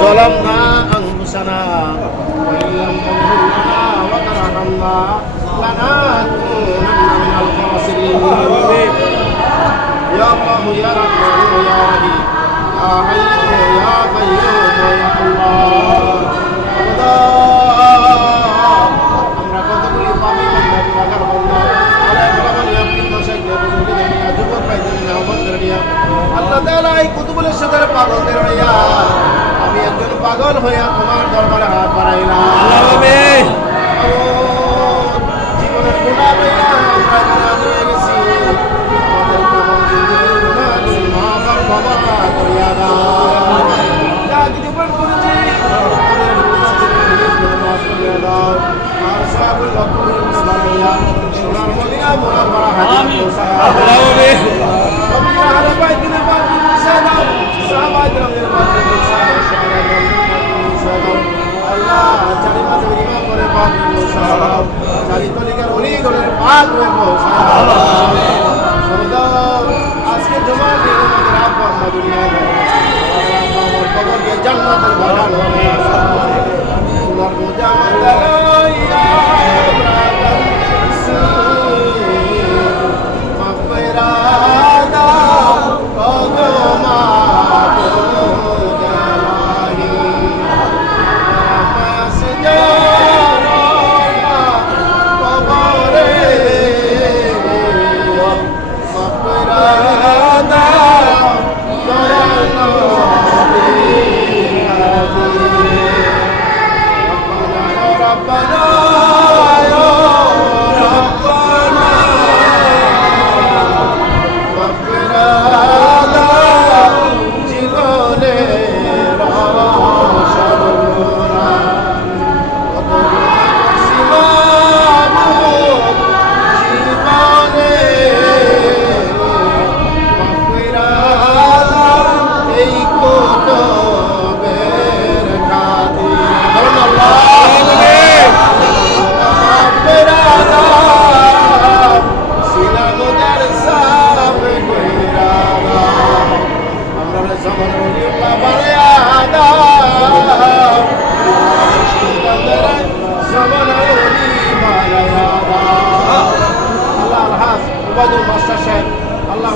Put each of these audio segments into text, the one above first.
ظلمنا أنفسنا وإن لم تغفر لنا وترحمنا لنكونن من الخاسرين يا الله يا رحمن يا رحيم يا حي يا قيوم يا الله আল্লাহ তাআলা এই কুতুবুলের সাথে পাগলদের হইয়া আমি একজন পাগল হইয়া তোমার দরবারে হাত বাড়াইলাম। ও, জীবনের গুনাহ লইয়া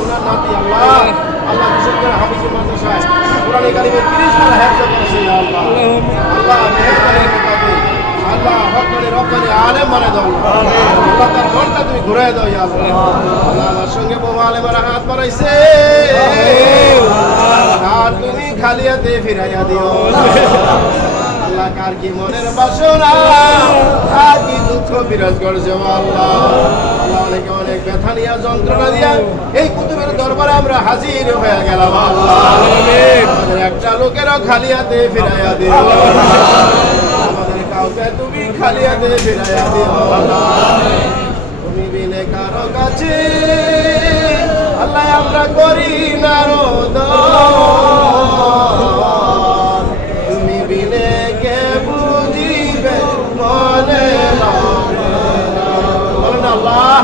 উনার নাতি আল্লাহ আল্লাহ বিশেষ করে হাফিজুল মাদ্রাসায় কোরআন কারিমের 30 পারা হেফজ করেছে আল্লাহ। আল্লাহ মেহেরবানি মোতাবেক আল্লাহ হকরে রব্বানি আলেম মানে দাও। আল্লাহ তার মনটা তুমি ঘুরাই দাও ইয়া আল্লাহ। আল্লাহ আমার সঙ্গে বহু আলেমের হাত বাড়াইছে। আর তুমি খালি হাতে ফিরাইয়া দিও। আল্লাহ কার কি মনের বাসনা? আর কি দুঃখ বিরাজ করছে আল্লাহ আল্লাহ অনেকে অনেক ব্যথা নিয়ে যন্ত্রণা দিয়া এই কুতুবের দরবারে আমরা হাজির হয়ে গেলাম আল্লাহ আমাদের একটা লোকেরও খালি হাতে ফিরাইয়া দিও। আমাদের কাউকে তুমি খালি হাতে ফিরাইয়া দিও তুমি বিনে কারও কাছে আল্লাহ আমরা করি না রোদন। আল্লাহ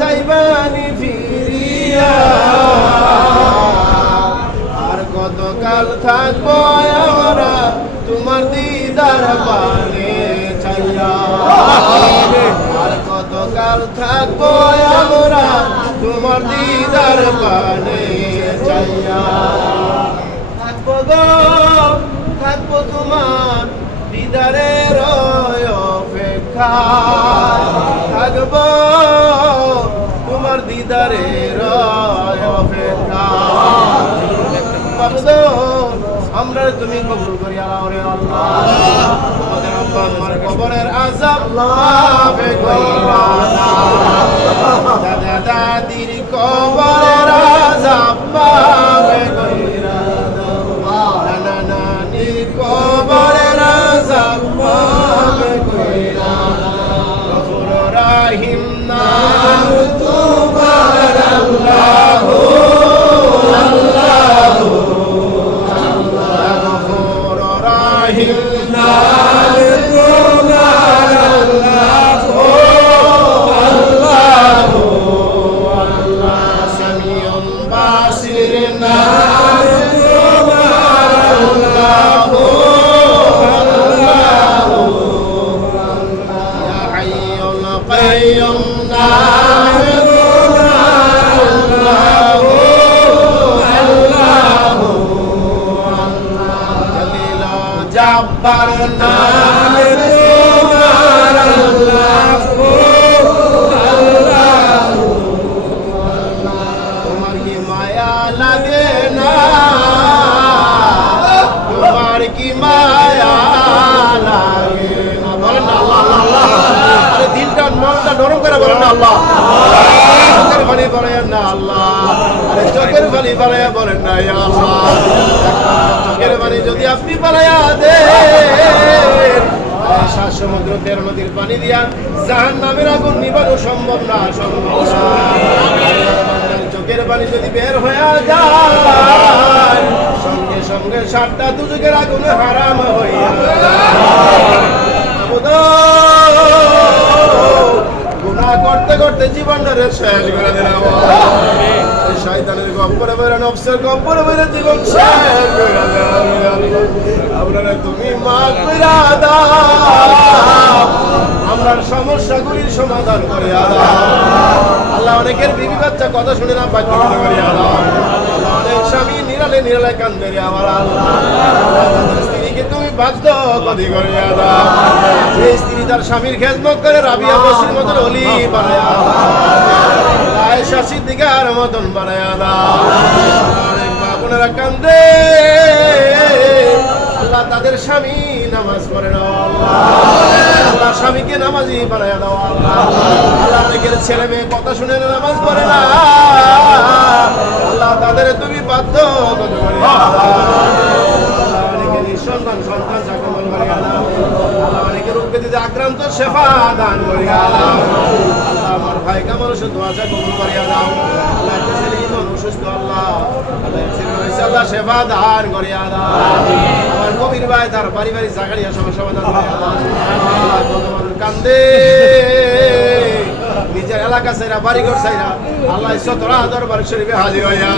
চাইবানি ফিরিয়া আর কতকাল থাকব আমরা তোমার দিদার পানে চাইয়া আর কতকাল থাকব আমরা তোমার দিদার পানে চাইয়া থাকব গো, থাকব তোমার দিদারের অপেক্ষা। থাকব তোমার দিদারের অপেক্ষা। আমরা তুমি কবুল করি আল্লাহ রে আল্লাহ। আমাদের আব্বা আম্মার কবরের কইরা দাদা দাদির কবরের আযাব জব্বার নাম তোমার আল্লাহু। তোমার কি মায়া লাগে না? তোমার কি মায়া লাগে না? বলেন আল্লাহ আল্লাহ আরে দিলটা মনটা নরম করে বলেন আল্লাহ। বলেন না আল্লাহ। চোখের পানি বাড়াইয়া বলেন না চোখের পানি যদি আপনি বাড়াইয়া দেন সাত সমুদ্র, তেরো নদীর পানি দিয়া জাহান নামের আগুন নিবানো সম্ভব না, সম্ভব চোখের পানি যদি বের হয়ে যায়, সঙ্গে সঙ্গে সাতটা দুজকের আগুনে হারাম হইয়া করতে করতে জীবনটারে শেষ করে দিলাম। শয়তানের গপ্পরে বেরো নফসের গপ্পরে বেরো জীবন শেষ করে দিলাম। আপনারা তুমি মা কইরা দাও। সমস্যাগুলির সমাধান করে দাও আল্লাহ অনেকের বিবি বাচ্চা কথা শুনে না বাচ্চা করি আল্লাহ আল্লাহ অনেক স্বামী নিরালে নিরালে কান্দে রে আমার আল্লাহ। স্ত্রীকে তুমি বাধ্য কদি যে স্ত্রী তার স্বামীর খেজমত করে রাবিয়া বসির মতন অলি মতন কান্দে। আল্লাহ তাদের স্বামী নামাজ পড়ে না আল্লাহ স্বামীকে দাও। আল্লাহ আল্লাহ ছেলে মেয়ে কথা শুনে নামাজ পড়ে না। আল্লাহ তাদের তুমি বাধ্য কত করে সন্তান সন্তান রোগ আক্রান্ত সেবা দান করে দাও আমার ভাই শুধু আশা কবুল করিয়া দাও আল্লাহ ছেলে ইমন অসুস্থ আল্লাহ। আল্লাহ সেবা দান করিয়া দাও আমার কবির ভাই, তার পারিবারিক জাগারিয়া সমস্যা সমাধান করিয়া দাও কান্দে। নিজের এলাকা চাইরা বাড়িঘর চাইরা আল্লাহ সতরা দরবার শরীফে হাজির হইয়া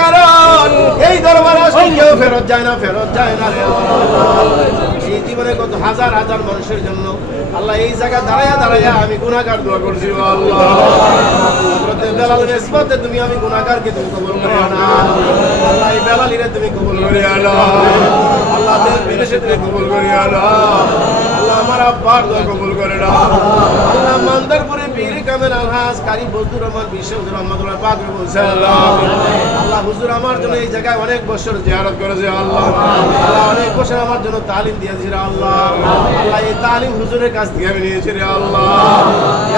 কারণ এই দরবার আসলে কেউ ফেরত যায় না, ফেরত যায় না জীবনে কত হাজার হাজার মানুষের জন্য আল্লাহ এই জায়গা দাঁড়াইয়া দাঁড়াইয়া আমি গুণাকার দোয়া করছি তুমি আমি গুণাকার কে তুমি কবল করে আনা আল্লাহ এই বেলালিরে তুমি কবল করে না। আল্লাহ দেশ বিদেশে তুমি কবল করে আনা আমার আব্বার দোয়া কবুল করে না। আল্লাহ মান্দারপুরে পীর কামের আলহাজ কারি বজদুর রহমান বিশ্ব হুজুর রহমতুল্লাহ পাক বলছে আল্লাহ আল্লাহ হুজুর আমার জন্য এই জায়গায় অনেক বছর জিয়ারত করেছে আল্লাহ। আল্লাহ অনেক বছর আমার জন্য তালিম দিয়েছে রে আল্লাহ। আল্লাহ এই তালিম হুজুরের কাছ থেকে আমি নিয়েছি রে আল্লাহ।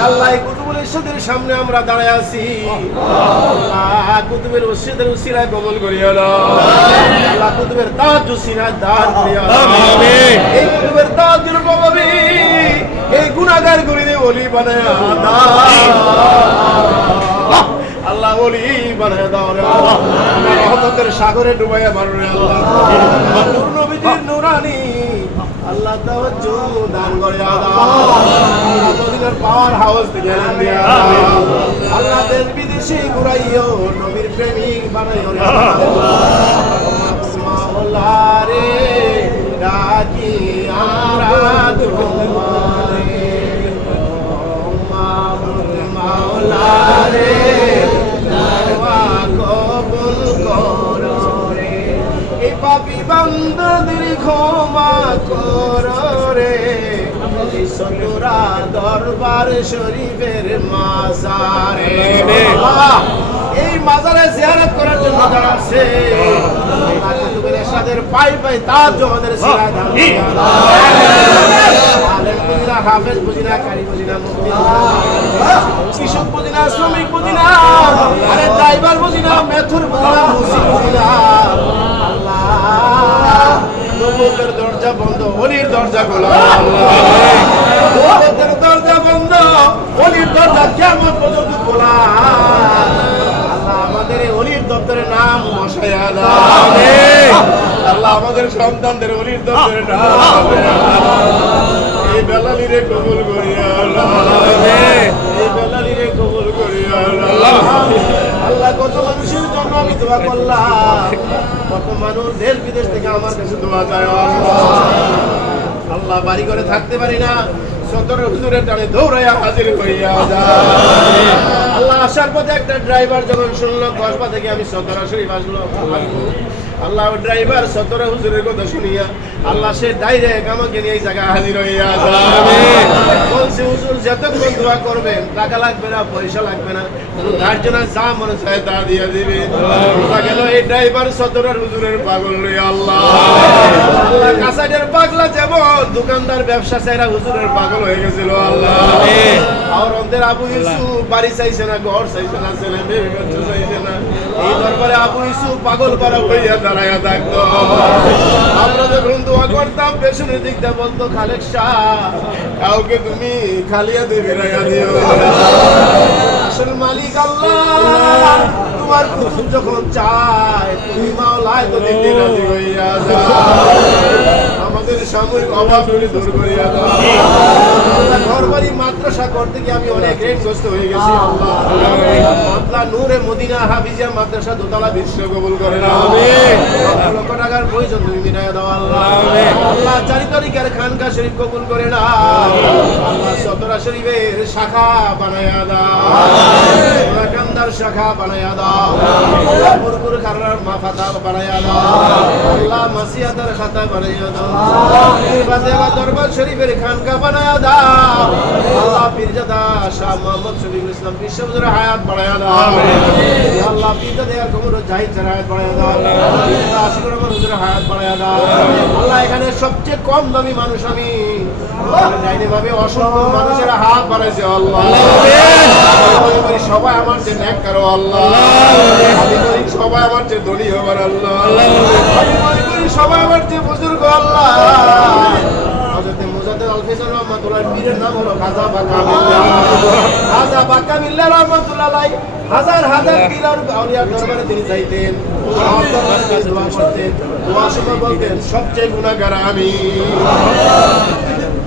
আল্লাহ এই কুতুবুল ইরশাদের সামনে আমরা দাঁড়ায় আছি। আল্লাহ কুতুবের উসিদের উসিলায় কবুল করিয়া দাও আল্লাহ কুতুবের তাজ উসিলায় দান করিয়া। এই কুতুবের তাজের প্রভাবে এই গুনাহগার গুলিনে ওলি বানায় আল্লাহ ওলি বানায় দাও রে আল্লাহ। রহমতের সাগরে ডুবাইয়া মারো রে আল্লাহ। নবীজির নুরানি, আল্লাহ তাওয়াজ্জু দান করে আল্লাহ। মদিনার পাওয়ার হাউস দিয়া দাও। আল্লাহ দেশ বিদেশে ঘুরাইও, নবীর প্রেমিক বানাইও রে মাওলা রে ডাকি পাপি বান্দাদের ক্ষমা করো রে সতুরা দরবার শরীফের মাজারে এই মাজারে জিয়ারত করার জন্য যারা আছে সাদের পাই পাই তার জমাদের সিরা দান করিয়া দাও। আলেম বুঝিনা হাফেজ বুঝিনা কারি বুঝিনা বুঝিনা কৃষক বুঝিনা শ্রমিক বুঝিনা আরে ড্রাইভার বুঝিনা মেথুর বুঝিনা মুসি বুঝিনা আল্লাহ দরজা বন্ধ অলির দরজা খোলা। দরজা বন্ধ অলির দরজা কেমন পর্যন্ত খোলা আল্লাহ আমাদের এই অলির দপ্তরের নাম মশাই আল্লাহ আমাদের সন্তানদের অলির দপ্তরের নাম। এই বেলালিরে কবুল করিয়া আল্লাহ। এই বেলালিরে কবুল করিয়া আল্লাহ। আল্লাহ। কত মানুষের জন্য আমি দোয়া করলাম। কত মানুষ দেশ বিদেশ থেকে আমার কাছে দোয়া চায়। আল্লাহ আল্লাহ বাড়ি করে থাকতে পারি না। সদর হুজুরের দৌড়াইয়া হাজির হইয়া যায়। আল্লাহ আসার পথে একটা ড্রাইভার যখন শুনলো, কসবা থেকে আমি সদর শরীফ আসলো আল্লাহ ড্রাইভার সদর হুজুরের কথা শুনিয়া আল্লাহ সে ডাইরেক্ট আমাকে নিয়ে এই জায়গায় হাজির হইয়া বলছে হুজুর যতক্ষণ দোয়া করবেন টাকা লাগবে না পয়সা লাগবে না শুধু ধার্য না যা মনে চায় তা দিয়ে দিবে। বোঝা গেল এই ড্রাইভার হুজুরের পাগল আল্লাহ। আল্লাহ কাসাইডের পাগলা যেমন দোকানদার ব্যবসা চাইরা হুজুরের পাগল হয়ে গেছিল আল্লাহ। আর আবু ইউসুফ বাড়ি চাইছে না ঘর চাইছে না ছেলে মেয়ে চাইছে না। এই দরবারে আবু ইউসুফ পাগল পারা হইয়া দাঁড়াইয়া থাকতো আমরা যখন দোয়া করতাম, পেছনের দিকটা বলতো খালেক কাউকে তুমি খালিয়া দেবে রাইয়া দিও। আসল মালিক আল্লাহ, তোমার কুতুব যখন চায়, তুমি মাওলায় তো দিতে রাজি হইয়া যাও। আমাদের সাময়িক অভাব তুমি দূর করিয়া দাও। ঘর মাদ্রাসা করতে গিয়ে আমি অনেক ঋণগ্রস্ত হয়ে গেছি, আল্লাহ। নূরে মদিনা হাফিজিয়া মাদ্রাসা দোতলা বিশ্ব কবুল করে না লক্ষ টাকার প্রয়োজন তুমি মিটাইয়া দাও আল্লাহ। আল্লাহ। চারি তারিখের খানকা শরীফ কবুল করে না আল্লাহ সতরা শরীফের শাখা বানায়া দাও। কান্দার শাখা বানায়া দাও। পুরপুর খারার মা ফাতা বানায়া দাও। আল্লাহ মাসিয়াদার খাতা বানায়া দাও। বাদেবা দরবার শরীফের খানকা বানায়া দাও। আল্লাহ পীরজাদা শাহ মোহাম্মদ শফিকুল ইসলাম বিশ্বজুর হায়াত বানায়া দাও। আল্লাহ পীরজাদা কোমর জাহিদ হায়াত বানায়া দাও। আল্লাহ এখানে সবচেয়ে কম দামি মানুষ আমি। ডাইনে ভাবে অসংখ্য মানুষের হাত বানাইছে আল্লাহ। সবাই আমার যে ন্যাক সবাই আমার যে ধনী হবার, আল্লাহ। সবাই আমার যে বুজুর্গ, আল্লাহ হযরতে মুজাদ্দিদ আল ফিসার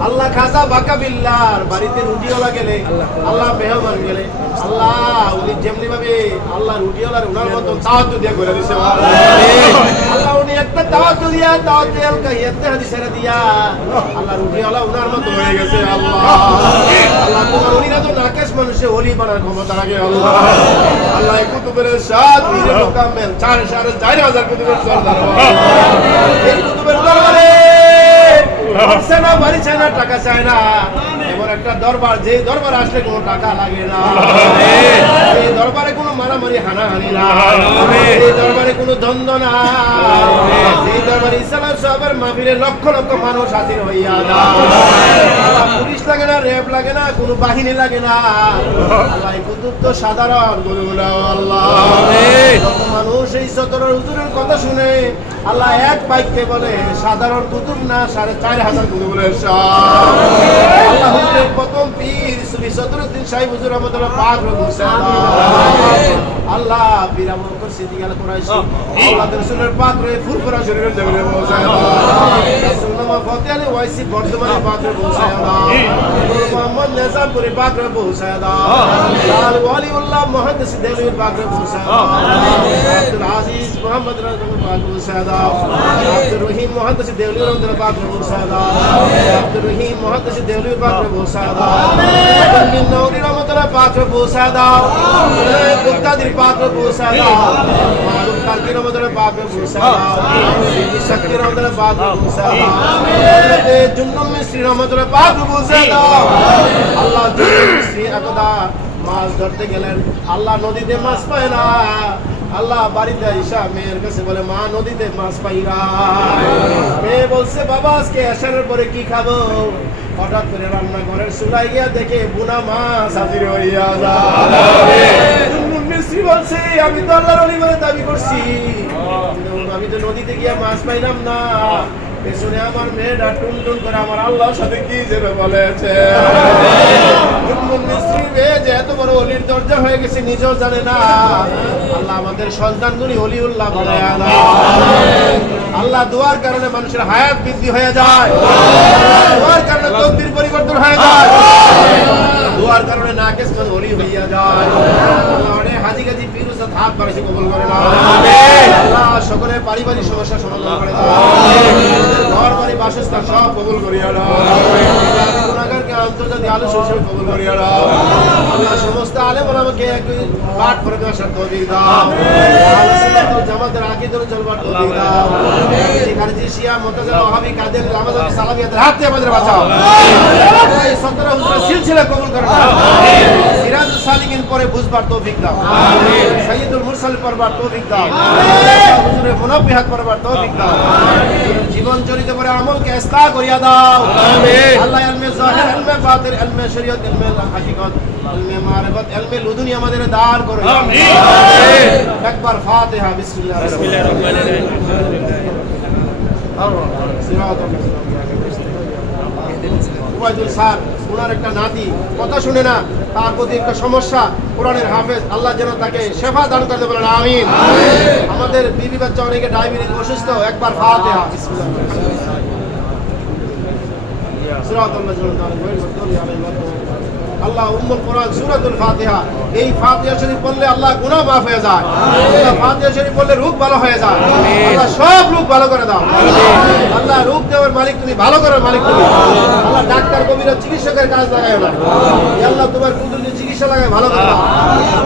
আল্লাহ খাজা বাকা বিল্লার বাড়িতে রুটিওয়ালা গেলে, আল্লাহ মেহমান গেলে, আল্লাহ উনি যেমনি ভাবে আল্লাহ রুটিওয়ালার উনার মতো তাওয়াজ্জু দিয়ে করে দিছে। আল্লাহ একটা তাওয়াজ্জু দিয়া তাওয়াজ্জু আলকা ইয়াতে হাদিসের দিয়া। আল্লাহ রুটিওয়ালা উনার মতো হয়ে গেছে আল্লাহ। আল্লাহ তোমার উনি না তো নাকেশ মানুষে ওলি বানার ক্ষমতা রাখে আল্লাহ। আল্লাহ এই কুতুবের সাত পীরের মোকাম্মেল চার সাড়ে চার হাজার কুতুবের সর্দার এই কুতুবের দরবারে আসছে বাড়ি চায় না টাকা চায় না। এমন একটা দরবার যে দরবার আসলে কোনো টাকা লাগে না। এই দরবারে কোনো মারামারি হানাহানি এই দরবারে কোনো দ্বন্দ্ব না। এই দরবারে ইসলাম সাহেবের মাহফিলে লক্ষ লক্ষ মানুষ হাজির হইয়া পুলিশ লাগে না র্যাব লাগে না কোনো বাহিনী লাগে না। আল্লাহ কুতুব তো সাধারণ আল্লাহ। মানুষ এই সতরের হুজুরের কথা শুনে আল্লাহ এক বাক্যে বলে সাধারণ কুতুব না সাড়ে চার হাজার কুতুবের শাহ। আল্লাহ হুজুরের প্রথম পীর সুফি সদরুদ্দিন সাহেব হুজুর রহমতুল্লাহ পাক আল্লাহ পীর আবু বকর সিদ্দিক আল কুরাইশি আল্লাহ রাসূলের পাক রয়ে ফুরফুরা শরীফের জমিনে পৌঁছায় সুন্নামা ফতে আলী ওয়াইসি বর্ধমানে পাক রয়ে পৌঁছায় মোহাম্মদ নিজামপুরে পাক রয়ে পৌঁছায় লাল ওয়ালিউল্লাহ মুহাদ্দিস দেলুর পাক রয়ে পৌঁছায় আব্দুল আজিজ মোহাম্মদ রাজুল পাক পৌঁছায় আব্দুর রহিম মুহাদ্দিস দেলুর রহমতুল্লাহ পাক রয়ে পৌঁছায় আব্দুর রহিম মুহাদ্দিস দেলুর পাক রয়ে পৌঁছায় আব্দুল নৌরি রহমতুল্লাহ পাক রয়ে পৌঁছায় মুক্তাদির পাক রয়ে পৌঁছায় আল্লাহ মাছ ধরতে গেলেন আল্লাহ নদীতে মাছ পায় না আল্লাহ বাড়িতে আইসা মেয়ের কাছে বলে মা নদীতে মাছ পাই মেয়ে বলছে বাবা আজকে আসার পরে কি খাব হঠাৎ করে রান্না ঘরের চুলাই গিয়া দেখে বুনা মাছ হাজির হইয়া জুনমুন মিস্ত্রি বলছে আমি তো আল্লাহর অলি বলে দাবি করছি। আমি তো নদীতে গিয়া মাছ পাইলাম না। পেছনে আমার মেয়েটা টুন টুন করে আমার আল্লাহর সাথে কি যেন বলেছে। জুনমুন মেয়ে যে এত বড় অলির দরজা হয়ে গেছে নিজেও জানে না। আল্লাহ আমাদের সন্তানগুলি অলিউল্লাহ বানায় আল্লাহ দোয়ার কারণে মানুষের হায়াত বৃদ্ধি হয়ে যায়। দোয়ার কারণে তকদির পরিবর্তন হয়ে যায়। দোয়ার কারণে নাকেশ অলি হইয়া যায়। কাজী গাজি পিরুসা হাত বাড়াইছে কবুল করে না। আল্লাহ সকলে পারিবারিক সমস্যা সমাধান করে দাও। ঘর বাড়ি বাসস্থান সব কবুল করিয়া দাও গুণাগারকে আন্তর্জাতিক আলো হিসেবে কবুল করিয়া দাও আল্লাহ সমস্ত আলেম আমাকে একই পাঠ করে দেওয়ার তৌফিক দাও। আহলে সুন্নাত ওয়াল জামাতের আকীদার চলবার তৌফিক দাও। যেখানে যে শিয়া মুতাজিলা ওয়াহাবি কাদের লামাজাবি সালাফিয়াতের হাত থেকে আমাদের বাঁচাও। এই সতেরো হুজুরের সিলসিলা কবুল করে দাও সিরাজুল সালিকিন পরে বুঝবার তৌফিক দাও। সাইয়্যিদুল মুরসাল পড়বার তৌফিক দাও। হুজুরের মুনাফিহাত পড়বার তৌফিক দাও। জীবন চরিত করে আমলকে ইসলাহ করিয়া দাও। আল্লাহ ইলমে জাহির শরীয়ত হাকিকত মারিফত লুদুনি আমাদের দান করো একবার ফাতিহা বিসমিল্লাহ বিসমিল্লাহির রহমানির রহিম। স্যার ওনার একটা নাতি কথা শুনে না তার প্রতি একটা সমস্যা কোরআনের হাফেজ আল্লাহ যেন তাকে সেবা দান করতে বলেন আমিন। আমাদের বিবি বাচ্চা অনেকে ডায়াবেটিস অসুস্থ একবার ফাতিহা বিসমিল্লাহ আল্লাহ উম্মুল কোরআন সূরাতুল ফাতিহা এই ফাতিহা শরীফ পড়লে আল্লাহ গুনাহ মাফ হয়ে যায়। আল্লাহ ফাতিহা শরীফ পড়লে রূপ ভালো হয়ে যায়। আল্লাহ সব রূপ ভালো করে দাও। আল্লাহ রূপ দেওয়ার মালিক তুমি ভালো করার মালিক তুমি। আল্লাহ ডাক্তার কবিরা চিকিৎসকের কাজ লাগায় না। আল্লাহ তোমার কুদরতি চিকিৎসা লাগায় ভালো করে দাও।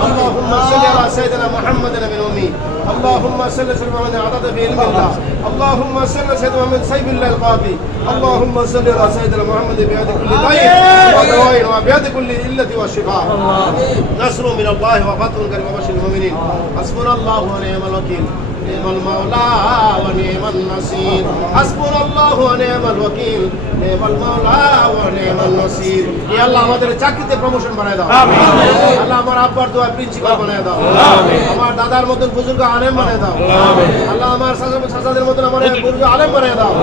আল্লাহুম্মা সাল্লি আলা সাইয়্যিদিনা মুহাম্মাদিন আমিন اللهم صل على محمد عدد في علم الله. اللهم صل على سيدنا محمد سيف الله القاضي. اللهم صل على سيدنا محمد بيد كل ضيق ودواء وبيد كل إلة والشفاء نصر من الله وفتح كريم وبشر المؤمنين. حسبنا الله ونعم الوكيل. نعم المولى ونعم النصير حسبنا الله ونعم الوكيل نعم المولى ونعم النصير يا الله আমাদের চাকরিতে প্রমোশন বানায় দাও আল্লাহ আমার আব্বার দোয়া প্রিন্সিপাল বানায় দাও আমার দাদার মতন বুজুর্গ আলেম বানায় দাও আল্লাহ আমার সাসাদের মতন আমার বুজুর্গ আলেম বানায় দাও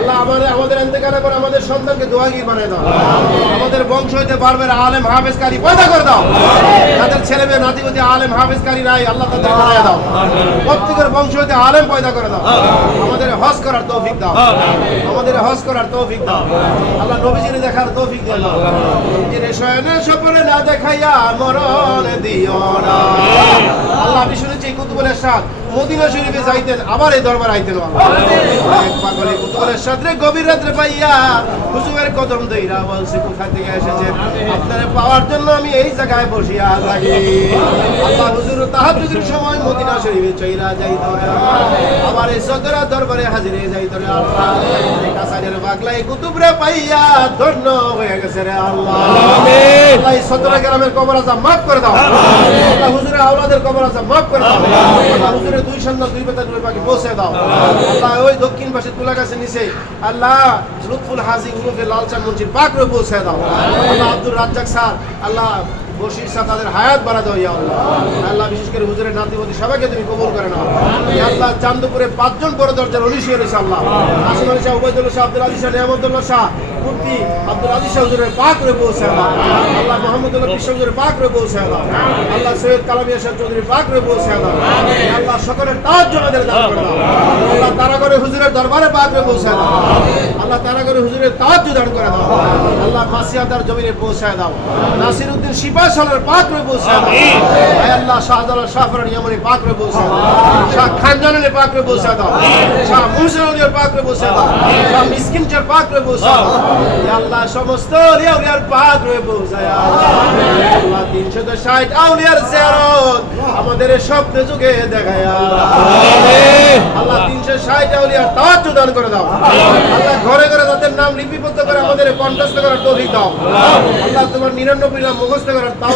আল্লাহ আমাদের আমাদের ইন্তেকালের পর আমাদের সন্তানকে দোয়াগির বানায় দাও আমাদের বংশ হইতে বারবার আলেম হাফেজকারী পয়দা করে দাও তাদের ছেলে মেয়ে নাতিগতি আলেম হাফেজকারী নাই আল্লাহ তাদের বানায় দাও প্রত্যেকের বংশ হতে আলেম পয়দা করে দাও। আমাদের হজ করার তৌফিক দাও। আমাদের হজ করার তৌফিক দাও। আল্লাহ নবীজির দেখার তৌফিক দিয়ে দাও। নবীজির শয়নে স্বপ্নে না দেখাইয়া মরণ দিও না। আল্লাহ। আমি শুনেছি কুতুবুলের সাথ মদিনা শরীফে যাইতেন আবার এই দরবার আইতেন পাগলে কুতুবুলের সাথে গভীর রাত্রে পাইয়া হুজুরের কদম দইরা বলছে কোথা থেকে এসেছেন? আপনারে পাওয়ার জন্য আমি এই জায়গায় বসিয়া থাকি। আল্লাহ হুজুর তাহাজ্জুদের সময় মদিনা শরীফে চইরা যাইত আবার এই সদরা দরবারে হাজিরে যাইত রে আল্লাহ। এই কাছারের বাগলাই কুতুবরে পাইয়া ধন্য হয়ে গেছে রে আল্লাহ। আল্লাহ সদরা গ্রামের কবর মাফ করে দাও। হুজুরের কবর আজাব মাফ করে দাও। আল্লাহ হুজুরের দুই সন্তান দুই বেটা দুই পাখি পৌঁছে দাও। আল্লাহ ওই দক্ষিণ পাশে তুলা গাছে নিচে আল্লাহ লুৎফুল হাজি উরুফে লালচান মুন্সির পাকরে পৌঁছে দাও। আল্লাহ আব্দুর রাজ্জাক স্যার আল্লাহ সাথে তাদের হায়াত বাড়া দাও ইয়া আল্লাহ। আল্লাহ বিশেষ করে হুজুরের নাতিপতি সবাইকে তুমি কবুল করে নাও। আল্লাহ, চান্দপুরে পাঁচজন বড় দরজার অনিশি রয়েছে আল্লাহ। আসিম আলী শাহ শাহ, আব্দুল আলী শাহ নিয়ামতুল্লাহ শাহ মুফতি আব্দুল আজিজ শাহ হুজুরের পাক রে পৌঁছে আল্লাহ। আল্লাহ মোহাম্মদুল্লাহ বিশ্ব হুজুরের পাক রে পৌঁছে আল্লাহ। আল্লাহ সৈয়দ কালামিয়া শাহ চৌধুরী পাক রে পৌঁছে আল্লাহ। আল্লাহ সকলের তাজ জমাদের দান করে আল্লাহ তারা করে হুজুরের দরবারে পাক রে পৌঁছে দাও আল্লাহ তারা করে হুজুরের তাজ দান করে দাও। আল্লাহ ফাসিয়াদার জমিনে পৌঁছে দাও। নাসির উদ্দিন সিপাহ সালার পাক রে পৌঁছে দাও। আল্লাহ শাহজালাল শাহফরান ইয়ামানি পাক রে পৌঁছে দাও। শাহ খানজানের পাক রে পৌঁছে দাও। শাহ মুহসিন আলিয়ার পাক রে পৌঁছে দাও। শাহ মিসকিন চার পাক রে পৌঁছে দাও। আল্লাহ সমস্ত আউলিয়ার পাক রে পৌঁছে আল্লাহ তিনশো তো ষাট আউলিয়ার জিয়ারত আমাদের স্বপ্নে যুগে দেখায় আল্লাহ। তিনশো ষাট আউলিয়ার তাজ দান করে দাও। আল্লাহ ঘরে ঘরে তাদের নাম লিপিবদ্ধ করে আমাদের কণ্ঠস্থ করার তৌফিক দাও। আল্লাহ তোমার নিরানব্বই নাম মুখস্থ করার তাও।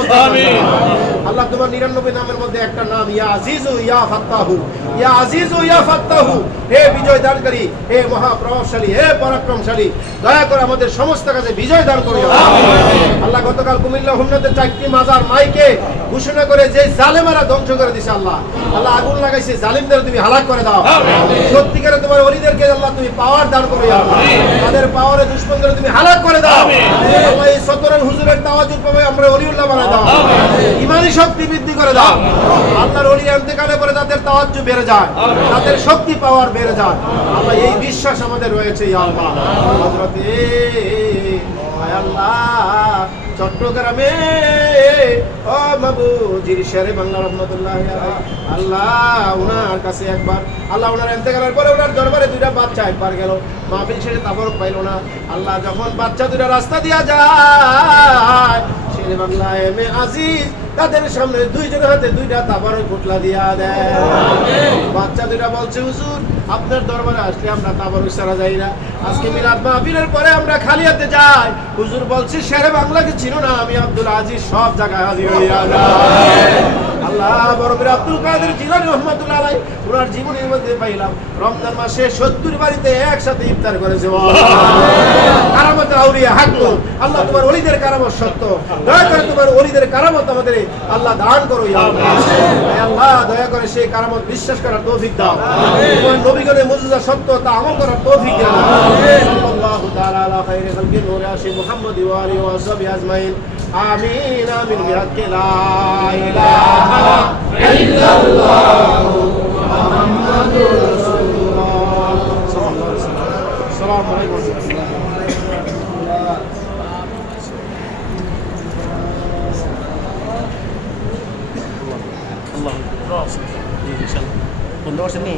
আল্লাহ তোমার নিরানব্বই নামের মধ্যে একটা নাম, ইয়া আজিজু ইয়া ফাত্তাহু। ইয়া আজিজু ইয়া ফাত্তাহু। হে বিজয় দানকারী, হে মহাপ্রভাবশালী, হে পরাক্রমশালী, দয়া করে আমাদের সমস্ত কাজে বিজয় দান করিও। আল্লাহ গতকাল কুমিল্লা হুমনাতে চারটি মাজার মাইকে ঘোষণা করে যে জালেমারা ধ্বংস করে দিছে আল্লাহ। আল্লাহ আগুন লাগাইছে, জালিমদের তুমি হালাক করে দাও। সত্যিকারে তোমার অলিদেরকে আল্লাহ তুমি পাওয়ার দান করো আল্লাহ। তাদের পাওয়ারে দুশ্মনদের তুমি হালাক করে দাও। আল্লাহ এই সতরের হুজুরের তাওয়াজুদ পাবে আমরা অলিউল্লাহ বানায় দাও। ইমানি শক্তি বৃদ্ধি করে দাও। আল্লাহর অলি করে তাদের তাওয়াজ্জু বেড়ে যায়। তাদের শক্তি পাওয়ার বেড়ে যায়। আল্লাহ এই বিশ্বাস আমাদের রয়েছে ইয়া আল্লাহ। হযরতে আয় আল্লাহ। চট্টগ্রামে ও মাবুজির শেরে বাংলা রহমতুল্লাহ আল্লাহ ওনার কাছে একবার আল্লাহ ওনার এতেকালের পরে ওনার দরবারে দুইটা বাচ্চা একবার গেল। মাহফিল ছেড়ে তাবরক পাইল না। আল্লাহ যখন বাচ্চা দুইটা রাস্তা দিয়া যায় শেরে বাংলা এম এ আজিজ তাদের সামনে দুইজনের হাতে দুইটা তাবার পুটলা দিয়া দেয়। বাচ্চা দুইটা বলছে হুজুর আপনার দরবারে আসলে আমরা তাবার সারা যাই না। আজকে মিলাদ মাহফিলের পরে আমরা খালি হাতে যাই। হুজুর বলছি, শেরে বাংলাকে চিনো না, আমি আব্দুল আজিজ, সব জায়গায় হাজির হইয়া আল্লাহ বরফের আব্দুল কাদের জিলানি রহমতুল্লাহ আলাই ওনার জীবনের মধ্যে পাইলাম। রমজান মাসে সত্তর বাড়িতে একসাথে ইফতার করেছে। কারামত আউরিয়া হাকু আল্লাহ তোমার অলিদের কারামত সত্য। দয়া করে তোমার অলিদের কারামত আমাদের আল্লাহ দান করো আল্লাহ। দয়া করে সেই কারামত বিশ্বাস করার তৌফিক দাও। তোমার নবীগণের মুজিজা সত্য তা আমল করার তৌফিক দাও। সাল্লাল্লাহু তাআলা আলা খালকি নূর আশি মুহাম্মদ ওয়া আলিহি ওয়া সাহবিহি আজমাইন। আমিন আমিন বিহাক্কি লা ইলাহা ইল্লাল্লাহ মুহাম্মাদুর রাসূলুল্লাহ সাল্লাল্লাহু আলাইহি ওয়াসাল্লাম আসসালামু আলাইকুম ওয়া রাহমাতুল্লাহ আল্লাহ জি ইনশাল্লাহ বন্ধ করছেন নি